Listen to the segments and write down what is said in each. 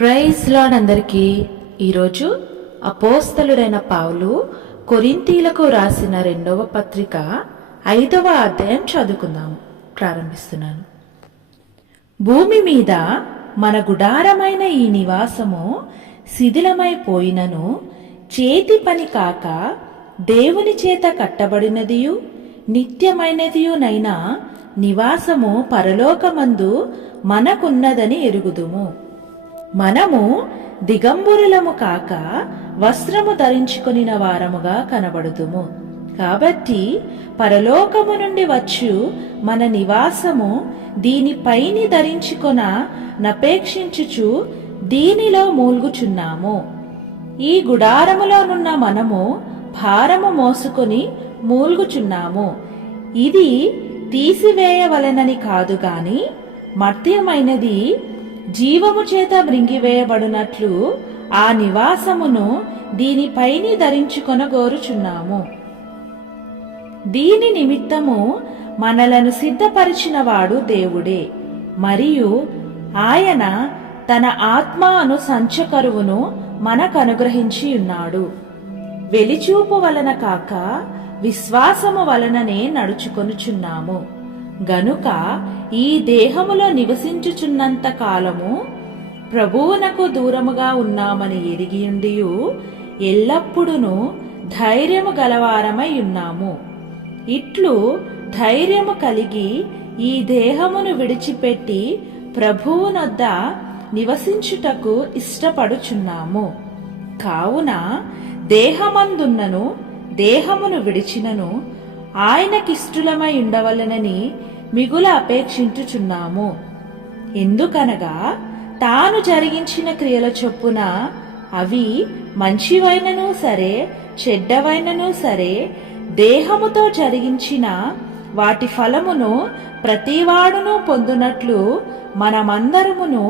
Praise lord అందరికీ. ఈరోజు అపోస్తలుడైన పౌలు కొరింథీలకు రాసిన 2వ పత్రిక 5వ అధ్యాయం చదువుకుందాం. ప్రారంభిస్తున్నాను. భూమి మీద మన గుడారమైన ఈ నివాసము శిథిలమైపోయినను చేతి పని కాక దేవుని చేత కట్టబడినదియు నిత్యమైనదియునైన నివాసము పరలోకమందు మనకున్నదని ఎరుగుదుము. మనము దిగంబరులము కాక వస్త్రము ధరించుకొనిన వారముగా కనబడుదుము. కాబట్టి పరలోకము నుండి వచ్చు మన నివాసము దీనిపైని ధరించుకొన నపేక్షించుచు దీనిలో మూల్గుచున్నాము. ఈ గుడారములోనున్న మనము భారము మోసుకొని మూల్గుచున్నాము. ఇది తీసివేయవలెనని కాదు గాని మర్త్యమైనది జీవము చేత మృంగివేయబడినట్లు ఆ నివాసమును దీనిపైని ధరించుకొనగోరుచున్నాము. దీని నిమిత్తము మనలను సిద్ధపరిచినవాడు దేవుడే, మరియు ఆయన తన ఆత్మ అను సంచకరువును మనకనుగ్రహించి ఉన్నాడు. వెలిచూపు వలన కాక విశ్వాసము వలననే నడుచుకొనుచున్నాము. గనుక ఈ దేహములో నివసించుచున్నంత కాలము ప్రభువునకు దూరముగా ఉన్నామని ఎరిగియుండియు ఎల్లప్పుడూ ధైర్యము గలవారమై ఉన్నాము. ఇట్లు ధైర్యము కలిగి ఈ దేహమును విడిచిపెట్టి ప్రభువునొద్ద నివసించుటకు ఇష్టపడుచున్నాము. కావున దేహమందున్నను దేహమును విడిచినను ఆయనకిష్టులమై ఉండవలెనని మిగుల అపేక్షించుచున్నాము. ఎందుకనగా తాను జరిగించిన క్రియల చొప్పున అవి మంచివైనను సరే చెడ్డవైనను సరే దేహముతో జరిగించిన వాటి ఫలమును ప్రతివాడును పొందునట్లు మనమందరమును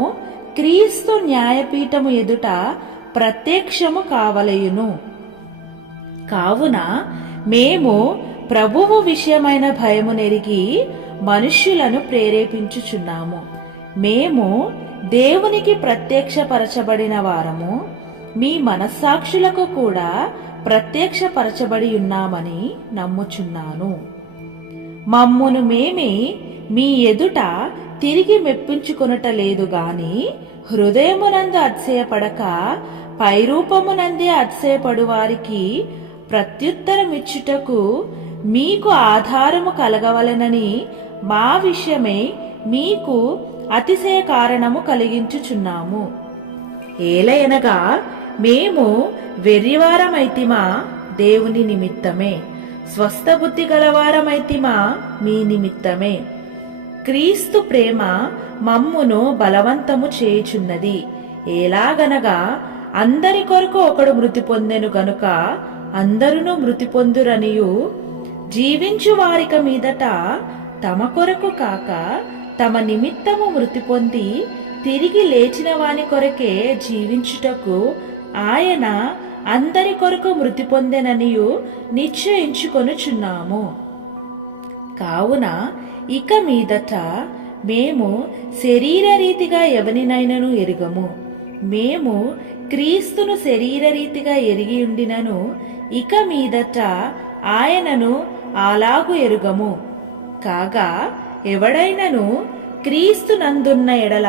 క్రీస్తు న్యాయపీఠము ఎదుట ప్రత్యక్షము కావలయును. కావున మేము ప్రభువు విషయమైన భయము నెరిగి మనుష్యులను ప్రేరేపించుచున్నాము. మేము దేవునికి ప్రత్యక్షపరచబడిన వారము, మీ మనస్సాక్షులకు కూడా ప్రత్యక్షపరచబడి ఉన్నామని నమ్ముచున్నాను. మమ్మును మేమే మీ ఎదుట తిరిగి మెప్పించుకొనుట లేదు గాని హృదయమునందు అతిశయపడక పైరూపమునందే అతిశయపడు వారికి ప్రత్యుత్తరమిచ్చుటకు మీకు ఆధారము కలగవలెనని మా విషయమై మీకు అతిశయ కారణము కలిగించుచున్నాము. ఏలయనగా మేము వెర్రివారమైతిమా దేవుని నిమిత్తమే, స్వస్థబుద్ధి గలవారమైతిమా మీ నిమిత్తమే. క్రీస్తు ప్రేమ మమ్మును బలవంతము చేయుచున్నది. ఎలాగనగా అందరి కొరకు ఒకడు మృతి పొందెను గనుక అందరును మృతి పొందురనియు, జీవించు వారిక మీదట తమ కొరకు కాక తమ నిమిత్తము మృతి పొంది తిరిగి లేచిన వాని కొరకే జీవించుటకు ఆయన అందరి కొరకు మృతి పొందెననియు నిశ్చయించుకొనుచున్నాము. కావున ఇక మీదట మేము శరీరరీతిగా ఎవనినైనను ఎరుగము. మేము క్రీస్తును శరీరరీతిగా ఎరిగి ఉండినను ఇక మీదట ఆయనను అలాగు ఎరుగము. కాగా ఎవడైనను క్రీస్తు నందున్న ఎడల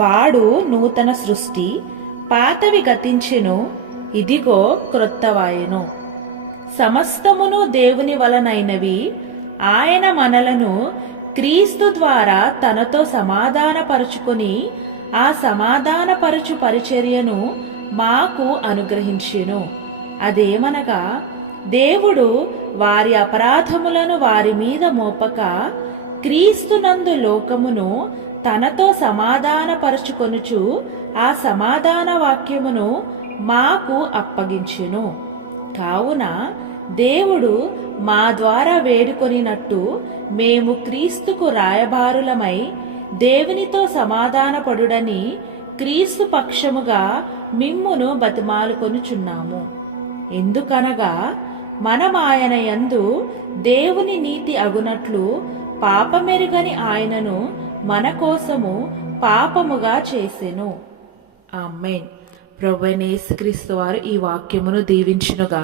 వాడు నూతన సృష్టి, పాతవి గతించెను, ఇదిగో క్రొత్తవాయెను. సమస్తమును దేవుని వలనైనవి. ఆయన మనలను క్రీస్తు ద్వారా తనతో సమాధానపరుచుకొని ఆ సమాధానపరచు పరిచర్యను మాకు అనుగ్రహించెను. అదేమనగా దేవుడు వారి అపరాధములను వారి మీద మోపక క్రీస్తునందు లోకమును తనతో సమాధానపరచుకొనుచు ఆ సమాధాన వాక్యమును మాకు అప్పగించెను. కావున దేవుడు మా ద్వారా వేడుకొనినట్టు మేము క్రీస్తుకు రాయబారులమై దేవునితో సమాధానపడుడని క్రీస్తు పక్షముగా మిమ్మును బతిమాలుకొనుచున్నాము. ఎందుకనగా మనమాయన యందు దేవుని నీతి అగునట్లు పాపమెరుగని ఆయనను మన కోసము పాపముగా చేసెను. ఆమేన్. ప్రభువైన యేసుక్రీస్తు వారు ఈ వాక్యమును దీవించునుగా.